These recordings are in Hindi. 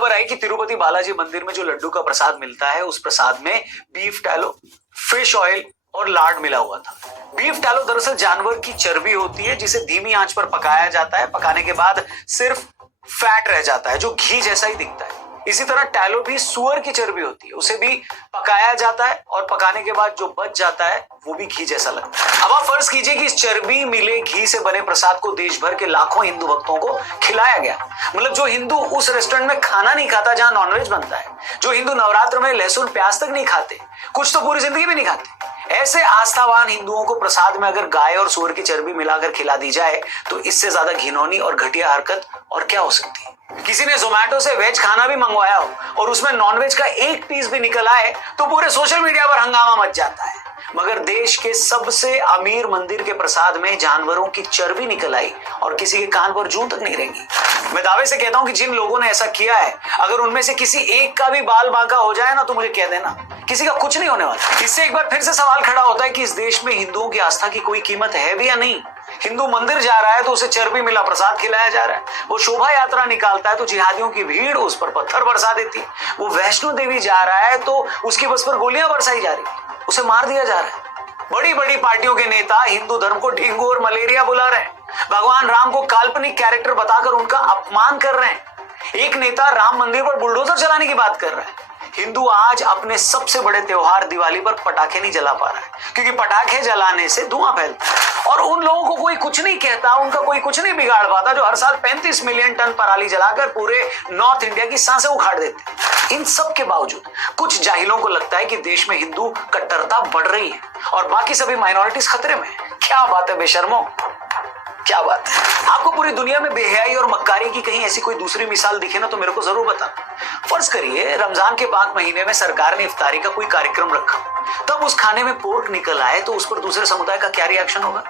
खबर आई कि तिरुपति बालाजी मंदिर में जो लड्डू का प्रसाद मिलता है, उस प्रसाद में बीफ टैलो, फिश ऑयल और लार्ड मिला हुआ था। बीफ टैलो दरअसल जानवर की चर्बी होती है जिसे धीमी आंच पर पकाया जाता है। पकाने के बाद सिर्फ फैट रह जाता है जो घी जैसा ही दिखता है। इसी तरह टैलो भी सुअर की चर्बी होती है, उसे भी पकाया जाता है और पकाने के बाद जो बच जाता है वो भी घी जैसा लगता है। अब आप फर्ज कीजिए कि इस चर्बी मिले घी से बने प्रसाद को देश भर के लाखों हिंदू भक्तों को खिलाया गया। मतलब जो हिंदू उस रेस्टोरेंट में खाना नहीं खाता जहां नॉनवेज बनता है, जो हिंदू नवरात्र में लहसुन प्याज तक नहीं खाते, कुछ तो पूरी जिंदगी में नहीं खाते, ऐसे आस्थावान हिंदुओं को प्रसाद में अगर गाय और सूअर की चर्बी मिलाकर खिला दी जाए तो इससे ज्यादा घिनौनी और घटिया हरकत और क्या हो सकती है। किसी ने जोमैटो से वेज खाना भी मंगवाया हो और उसमें नॉनवेज का एक पीस भी निकल आए तो पूरे सोशल मीडिया पर हंगामा मच जाता है। मगर देश के सबसे अमीर मंदिर के प्रसाद में जानवरों की चर्बी निकल आई और किसी के कान पर जूं तक नहीं रहेंगी। मैं दावे से कहता हूं कि जिन लोगों ने ऐसा किया है, अगर उनमें से किसी एक का भी बाल बांका हो जाए ना तो मुझे कह देना, किसी का कुछ नहीं होने वाला। इससे एक बार फिर से सवाल खड़ा होता है कि इस देश में हिंदुओं की आस्था की कोई कीमत है भी या नहीं। हिंदू मंदिर जा रहा है तो उसे चर्बी मिला प्रसाद खिलाया जा रहा है। वो शोभा यात्रा निकालता है तो जिहादियों की भीड़ उस पर पत्थर बरसा देती है। वो वैष्णो देवी जा रहा है तो उसकी बस पर गोलियां बरसाई जा रही है, उसे मार दिया जा रहा है। बड़ी बड़ी पार्टियों के नेता हिंदू धर्म को डेंगू और मलेरिया बुला रहे हैं। भगवान राम को काल्पनिक कैरेक्टर बताकर उनका अपमान कर रहे हैं। एक नेता राम मंदिर पर बुलडोजर चलाने की बात कर रहा है। हिंदू आज अपने सबसे बड़े त्योहार दिवाली पर पटाखे नहीं जला पा रहा है क्योंकि पटाखे जलाने से धुआं फैलता है और उन लोगों को कोई कुछ नहीं कहता, उनका कोई कुछ नहीं बिगाड़ पाता जो हर साल 35 मिलियन टन पराली जलाकर पूरे नॉर्थ इंडिया की सांसें उखाड़ देते हैं। इन सब के बावजूद कुछ जाहिलों को लगता है कि देश में हिंदू कट्टरता बढ़ रही है और बाकी सभी माइनॉरिटीज खतरे में। क्या बात है बेशर्मो, क्या बात है। आपको पूरी दुनिया में बेहयाई और मक्कारी की कहीं ऐसी कोई दूसरी मिसाल दिखे ना तो मेरे को जरूर बताना। फर्ज करिए रमजान के पाक महीने में सरकार ने इफ्तारी का कोई कार्यक्रम रखा, तब उस खाने में पोर्क निकल आए तो उस पर दूसरे समुदाय का क्या रिएक्शन होगा।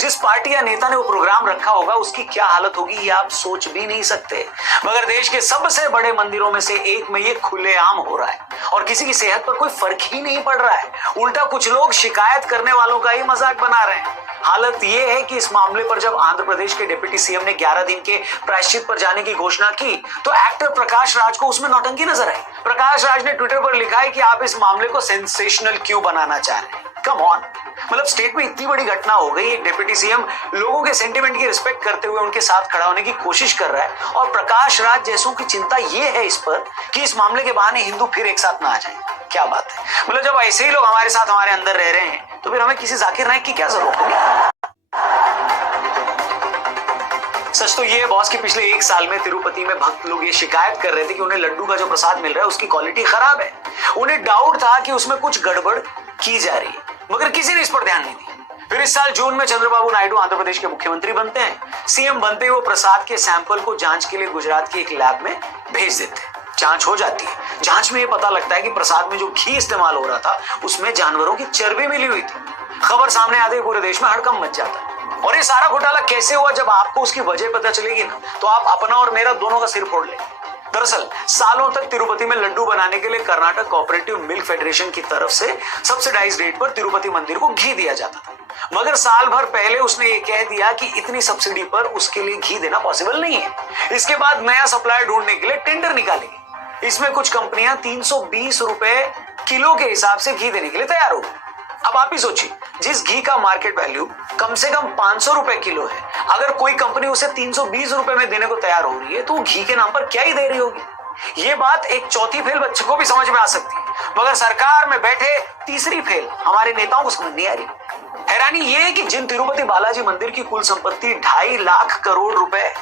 जिस पार्टी या नेता ने वो प्रोग्राम रखा होगा उसकी क्या हालत होगी ये आप सोच भी नहीं सकते। मगर देश के सबसे बड़े मंदिरों में से एक में ये खुलेआम हो रहा है और किसी की सेहत पर कोई फर्क ही नहीं पड़ रहा है। उल्टा कुछ लोग शिकायत करने वालों का ही मजाक बना रहे हैं। हालत यह है कि इस मामले पर जब आंध्र प्रदेश के डिप्टी सीएम ने 11 दिन के प्रायश्चित पर जाने की घोषणा की तो एक्टर प्रकाश राज को उसमें नौटंकी नजर आई। प्रकाश राज ने ट्विटर पर लिखा है कि आप इस मामले को सेंसेशनल क्यों बनाना चाह रहे हैं। कम ऑन, मतलब स्टेट में इतनी बड़ी घटना हो गई, एक डिप्टी सीएम लोगों के सेंटिमेंट की रिस्पेक्ट करते हुए उनके साथ खड़ा होने की कोशिश कर रहा है और प्रकाश राज जैसों की चिंता ये है इस पर कि इस मामले के बहाने हिंदू फिर एक साथ ना आ जाए। क्या बात है। मतलब जब ऐसे ही लोग हमारे साथ हमारे अंदर रह रहे हैं तो फिर हमें किसी जाकिर नाइक की क्या जरूरत होगी। सच तो ये है बॉस कि पिछले एक साल में तिरुपति में भक्त लोग ये शिकायत कर रहे थे कि उन्हें लड्डू का जो प्रसाद मिल रहा है उसकी क्वालिटी खराब है। उन्हें डाउट था कि उसमें कुछ गड़बड़ की जा रही है, मगर किसी ने इस पर ध्यान नहीं दिया। फिर इस साल जून में चंद्रबाबू नायडू आंध्र प्रदेश के मुख्यमंत्री बनते हैं। सीएम बनते हुए प्रसाद के सैंपल को जांच के लिए गुजरात की एक लैब में भेज देते हैं। जांच हो जाती है। जांच में ये पता लगता है कि प्रसाद में जो घी इस्तेमाल हो रहा था उसमें जानवरों की चर्बी मिली हुई थी। खबर सामने आते ही पूरे देश में हड़कंप मच जाता है। और ये सारा घोटाला कैसे हुआ, जब आपको उसकी वजह पता चलेगी ना तो आप अपना और मेरा दोनों का सिर फोड़ लेंगे। दरअसल सालों तक तिरुपति में लड्डू बनाने के लिए कर्नाटक कोऑपरेटिव मिल्क फेडरेशन की तरफ से सब्सिडाइज रेट पर तिरुपति मंदिर को घी दिया जाता था। मगर साल भर पहले उसने ये कह दिया कि इतनी सब्सिडी पर उसके लिए घी देना पॉसिबल नहीं है। इसके बाद नया सप्लायर ढूंढने के लिए टेंडर निकालेगी। इसमें कुछ कंपनियां 320 रुपए किलो के हिसाब से घी देने के लिए तैयार हो गई। अब आप ही सोचिए, जिस घी का मार्केट वैल्यू कम से कम 500 रुपए किलो है, अगर कोई कंपनी उसे 320 रुपए में देने को तैयार हो रही है तो घी के नाम पर क्या ही दे रही होगी। ये बात एक चौथी फेल बच्चे को भी समझ में आ सकती है, मगर सरकार में बैठे तीसरी फेल हमारे नेताओं को समझ नहीं आ रही। हैरानी ये है कि जिन तिरुपति बालाजी मंदिर की कुल संपत्ति 2.5 लाख करोड़ रुपए है,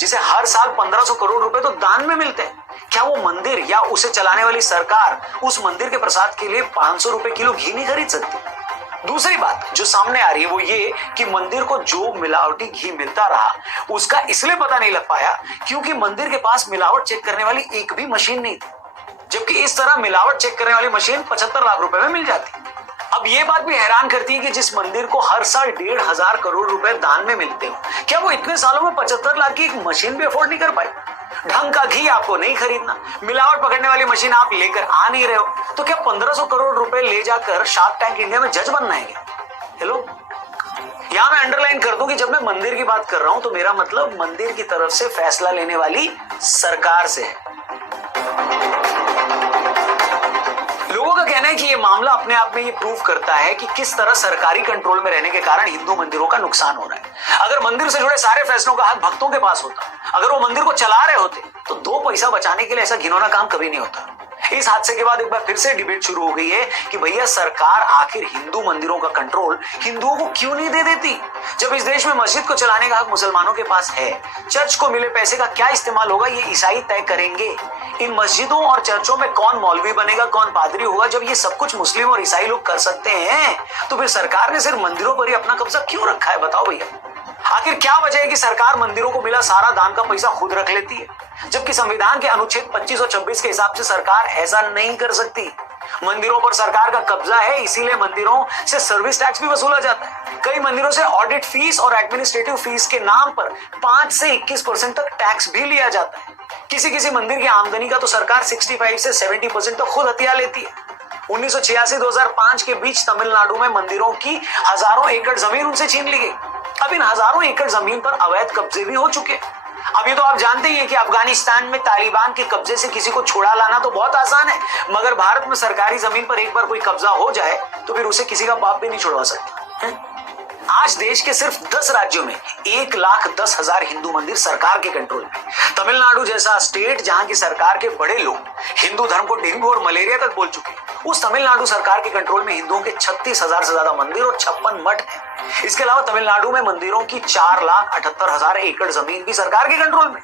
जिसे हर साल 1500 करोड़ रुपए तो दान में मिलते हैं, क्या वो मंदिर या उसे चलाने वाली सरकार उस मंदिर के प्रसाद के लिए 500 रुपए किलो घी नहीं खरीद सकती। दूसरी बात जो सामने आ रही है वो ये कि मंदिर को जो मिलावटी घी मिलता रहा उसका इसलिए पता नहीं लग पाया क्योंकि मंदिर के पास मिलावट चेक करने वाली एक भी मशीन नहीं थी, जबकि इस तरह मिलावट चेक करने वाली मशीन 75 लाख रुपए में मिल जाती। अब ये बात भी हैरान करती है कि जिस मंदिर को हर साल 1,500 करोड़ रुपए दान में मिलते हो, क्या वो इतने सालों में 75 लाख की एक मशीन भी अफोर्ड नहीं कर पाई। ढंग का घी आपको नहीं खरीदना, मिलावट पकड़ने वाली मशीन आप लेकर आ नहीं रहे हो, तो क्या 1500 करोड़ रुपए ले जाकर शार्क टैंक इंडिया में जज बनना है क्या। हेलो, यहां मैं अंडरलाइन कर दूं कि जब मैं मंदिर की बात कर रहा हूं तो मेरा मतलब मंदिर की तरफ से फैसला लेने वाली सरकार से है। लोगों का कहना है कि ये मामला अपने आप में ये प्रूव करता है कि किस तरह सरकारी कंट्रोल में रहने के कारण हिंदू मंदिरों का नुकसान हो रहा है। अगर मंदिर से जुड़े सारे फैसलों का हक भक्तों के पास होता, अगर वो मंदिर को चला रहे होते, तो 2 पैसा बचाने के लिए ऐसा घिनौना काम कभी नहीं होता। इस हादसे के बाद एक बार फिर से डिबेट शुरू हो गई है कि भैया सरकार आखिर हिंदू मंदिरों का कंट्रोल हिंदुओं को क्यों नहीं दे देती, जब इस देश में मस्जिद को चलाने का हक मुसलमानों के पास है। चर्च को मिले पैसे का क्या इस्तेमाल होगा ये ईसाई तय करेंगे। इन मस्जिदों और चर्चों में कौन मौलवी बनेगा, कौन पादरी होगा, जब ये सब कुछ मुस्लिम और ईसाई लोग कर सकते हैं, तो फिर सरकार ने सिर्फ मंदिरों पर ही अपना कब्जा क्यों रखा है, बताओ भैया। आखिर क्या वजह है कि सरकार मंदिरों को मिला सारा दान का पैसा खुद रख लेती है, जबकि संविधान के अनुच्छेद 25 और 26 के हिसाब से सरकार ऐसा नहीं कर सकती। मंदिरों पर सरकार का कब्जा है, इसीलिए मंदिरों से सर्विस टैक्स भी वसूला जाता है। कई मंदिरों से ऑडिट फीस और एडमिनिस्ट्रेटिव फीस के नाम पर 5 से 21% तक टैक्स भी लिया जाता है। किसी किसी मंदिर की आमदनी का तो सरकार 65 से 70% तक खुद हथिया लेती है। 1986-2005 के बीच तमिलनाडु में मंदिरों की हजारों एकड़ जमीन उनसे छीन ली गई। अब इन हजारों एकड़ जमीन पर अवैध कब्जे भी हो चुके। अभी तो आप जानते ही हैं कि अफगानिस्तान में तालिबान के कब्जे से किसी को छुड़ा लाना तो बहुत आसान है, मगर भारत में सरकारी जमीन पर एक बार कोई कब्जा हो जाए तो फिर उसे किसी का बाप भी नहीं छुड़वा सकता है? आज देश के सिर्फ 10 राज्यों में 1,10,000 हिंदू मंदिर सरकार के कंट्रोल में। तमिलनाडु जैसा स्टेट जहां की सरकार के बड़े लोग हिंदू धर्म को डेंगू और मलेरिया तक बोल चुके, उस तमिलनाडु सरकार के कंट्रोल में हिंदुओं के 36,000 से ज्यादा मंदिर और 56 मठ हैं। इसके अलावा तमिलनाडु में मंदिरों की 4,78,000 एकड़ जमीन भी सरकार के कंट्रोल में।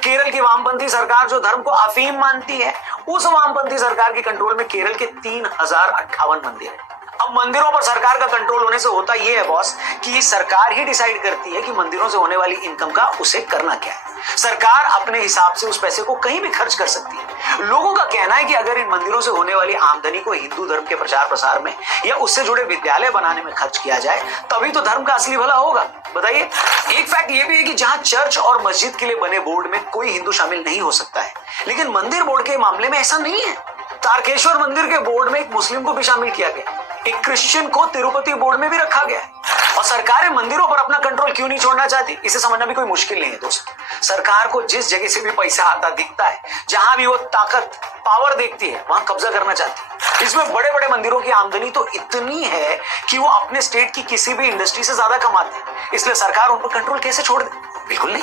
केरल की वामपंथी सरकार जो धर्म को अफीम मानती है, उस वामपंथी सरकार के कंट्रोल में केरल के 3,058 मंदिर हैं। अब मंदिरों पर सरकार का कंट्रोल होने से होता यह है बॉस कि सरकार ही डिसाइड करती है कि मंदिरों से होने वाली इनकम का उसे करना क्या है। सरकार अपने हिसाब से उस पैसे को कहीं भी खर्च कर सकती है। लोगों का कहना है कि अगर इन मंदिरों से होने वाली आमदनी को हिंदू धर्म के प्रचार प्रसार में या उससे जुड़े विद्यालय बनाने में खर्च किया जाए, तभी तो धर्म का असली भला होगा। बताइए, एक फैक्ट ये भी है कि जहां चर्च और मस्जिद के लिए बने बोर्ड में कोई हिंदू शामिल नहीं हो सकता है, लेकिन मंदिर बोर्ड के मामले में ऐसा नहीं है। तारकेश्वर मंदिर के बोर्ड में एक मुस्लिम को भी शामिल किया गया, एक क्रिश्चियन को तिरुपति बोर्ड में भी रखा गया है। और सरकारें मंदिरों पर अपना कंट्रोल क्यों नहीं छोड़ना चाहती, इसे समझना भी कोई मुश्किल नहीं है दोस्त। सरकार को जिस जगह से भी पैसा आता दिखता है, जहां भी वो ताकत पावर देखती है, वहां कब्जा करना चाहती है। इसमें बड़े बड़े मंदिरों की आमदनी तो इतनी है कि वो अपने स्टेट की किसी भी इंडस्ट्री से ज्यादा कमाते हैं, इसलिए सरकार उन पर कंट्रोल कैसे छोड़ दे? बिल्कुल नहीं।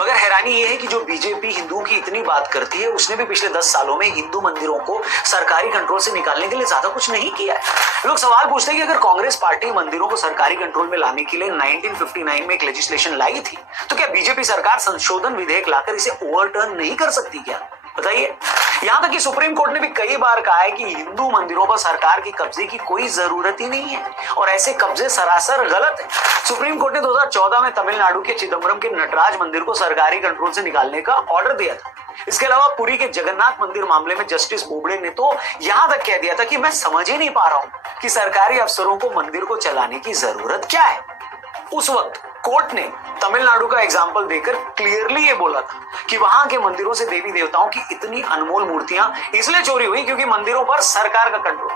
मगर हैरानी यह है कि जो बीजेपी हिंदुओं की इतनी बात करती है, उसने भी पिछले 10 सालों में हिंदू मंदिरों को सरकारी कंट्रोल से निकालने के लिए ज्यादा कुछ नहीं किया है। लोग सवाल पूछते हैं कि अगर कांग्रेस पार्टी मंदिरों को सरकारी कंट्रोल में लाने के लिए 1959 में एक लेजिस्लेशन लाई थी, तो क्या बीजेपी सरकार संशोधन विधेयक लाकर इसे ओवरटर्न नहीं कर सकती क्या? बताइए। यहां तक कि सुप्रीम कोर्ट ने भी कई बार कहा है कि हिंदू मंदिरों पर सरकार के कब्जे की कोई जरूरत ही नहीं है और ऐसे कब्जे सरासर गलत है। सुप्रीम कोर्ट ने 2014 में तमिलनाडु के चिदम्बरम के नटराज मंदिर को सरकारी कंट्रोल से निकालने का ऑर्डर दिया था। इसके अलावा पुरी के जगन्नाथ मंदिर मामले में जस्टिस बोबड़े ने तो यहां तक कह दिया था कि मैं समझ ही नहीं पा रहा हूं कि सरकारी अफसरों को मंदिर को चलाने की जरूरत क्या है। उस वक्त कोर्ट ने तमिलनाडु का एग्जाम्पल देकर क्लियरली ये बोला था कि वहां के मंदिरों से देवी देवताओं की इतनी अनमोल मूर्तियां इसलिए चोरी हुई क्योंकि मंदिरों पर सरकार का कंट्रोल।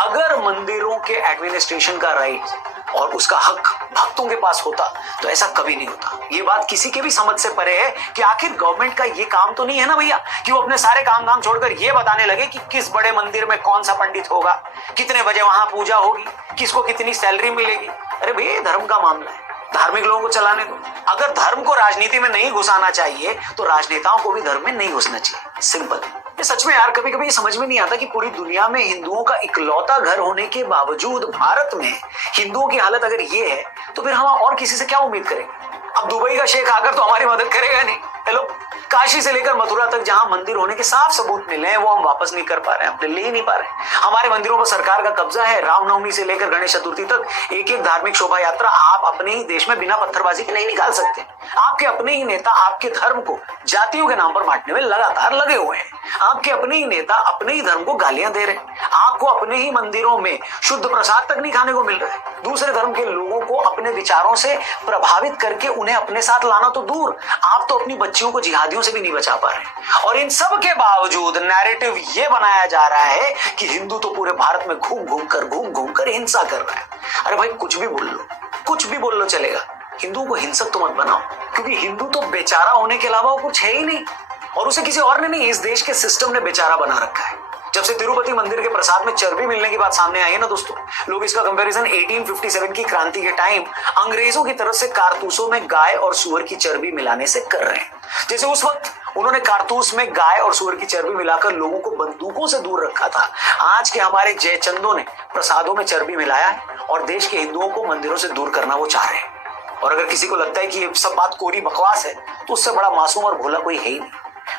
अगर मंदिरों के एडमिनिस्ट्रेशन का राइट और उसका हक भक्तों के पास होता तो ऐसा कभी नहीं होता। ये बात किसी के भी समझ से परे है कि आखिर गवर्नमेंट का ये काम तो नहीं है ना भैया कि वो अपने सारे काम धाम छोड़कर ये बताने लगे कि किस बड़े मंदिर में कौन सा पंडित होगा, कितने बजे वहां पूजा होगी, किसको कितनी सैलरी मिलेगी। अरे भैया, धर्म का मामला है, धार्मिक लोगों को चलाने दो। अगर धर्म को राजनीति में नहीं घुसाना चाहिए तो राजनेताओं को भी धर्म में नहीं घुसना चाहिए। सिंपल। ये सच में यार कभी कभी समझ में नहीं आता कि पूरी दुनिया में हिंदुओं का इकलौता घर होने के बावजूद भारत में हिंदुओं की हालत अगर ये है तो फिर हम और किसी से क्या उम्मीद करेंगे। अब दुबई का शेख आकर तो हमारी मदद करेगा नहीं। हेलो, काशी से लेकर मथुरा तक जहां मंदिर होने के साफ सबूत मिले हैं वो हम वापस नहीं कर पा रहे हैं, अपने ले ही नहीं पा रहे हैं। हमारे मंदिरों पर सरकार का कब्जा है। रामनवमी से लेकर गणेश चतुर्थी तक एक एक धार्मिक शोभा यात्रा आप अपने ही देश में बिना पत्थरबाजी के नहीं निकाल सकते। आपके अपने ही नेता आपके धर्म को जातियों के नाम पर बांटने में लगातार लगे हुए हैं। आपके अपने ही नेता अपने ही धर्म को गालियां दे रहे हैं। आपको अपने ही मंदिरों में शुद्ध प्रसाद तक नहीं खाने को मिल रहा है। दूसरे धर्म के लोगों को अपने विचारों से प्रभावित करके उन्हें अपने साथ लाना तो दूर, आप तो अपनी बच्चियों को जिहादियों से भी नहीं बचा पा रहे। और इन सब के बावजूद नैरेटिव ये बनाया जा रहा है कि हिंदू तो पूरे भारत में घूम घूम कर हिंसा कर रहा है। अरे भाई, कुछ भी बोल लो, कुछ भी बोल लो चलेगा, हिंदुओं को हिंसक तो मत बनाओ, क्योंकि हिंदू तो बेचारा होने के अलावा कुछ है ही नहीं। और उसे किसी और ने नहीं, इस देश के सिस्टम ने बेचारा बना रखा है। जब से तिरुपति मंदिर के प्रसाद में चर्बी मिलने की बात सामने आई है ना दोस्तों, लोग इसका कंपैरिजन 1857 की क्रांति के टाइम अंग्रेजों की तरफ से कारतूसों में गाय और सुअर की चर्बी मिलाने से कर रहे हैं। जैसे उस वक्त उन्होंने कारतूस में गाय और सुअर की चर्बी मिलाकर लोगों को बंदूकों से दूर रखा था, आज के हमारे जयचंदों ने प्रसादों में चर्बी मिलाया है और देश के हिंदुओं को मंदिरों से दूर करना वो चाह रहे हैं। और अगर किसी को लगता है कि ये सब बात कोरी बकवास है तो उससे बड़ा मासूम और भोला कोई है ही नहीं।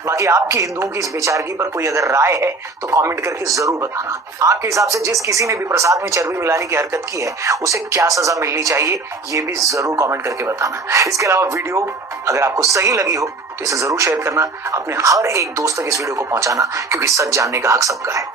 बाकी आपकी हिंदुओं की इस बेचारगी पर कोई अगर राय है तो कमेंट करके जरूर बताना। आपके हिसाब से जिस किसी ने भी प्रसाद में चर्बी मिलाने की हरकत की है उसे क्या सजा मिलनी चाहिए, ये भी जरूर कमेंट करके बताना। इसके अलावा वीडियो अगर आपको सही लगी हो तो इसे जरूर शेयर करना, अपने हर एक दोस्त तक इस वीडियो को पहुंचाना, क्योंकि सच जानने का हक सबका है।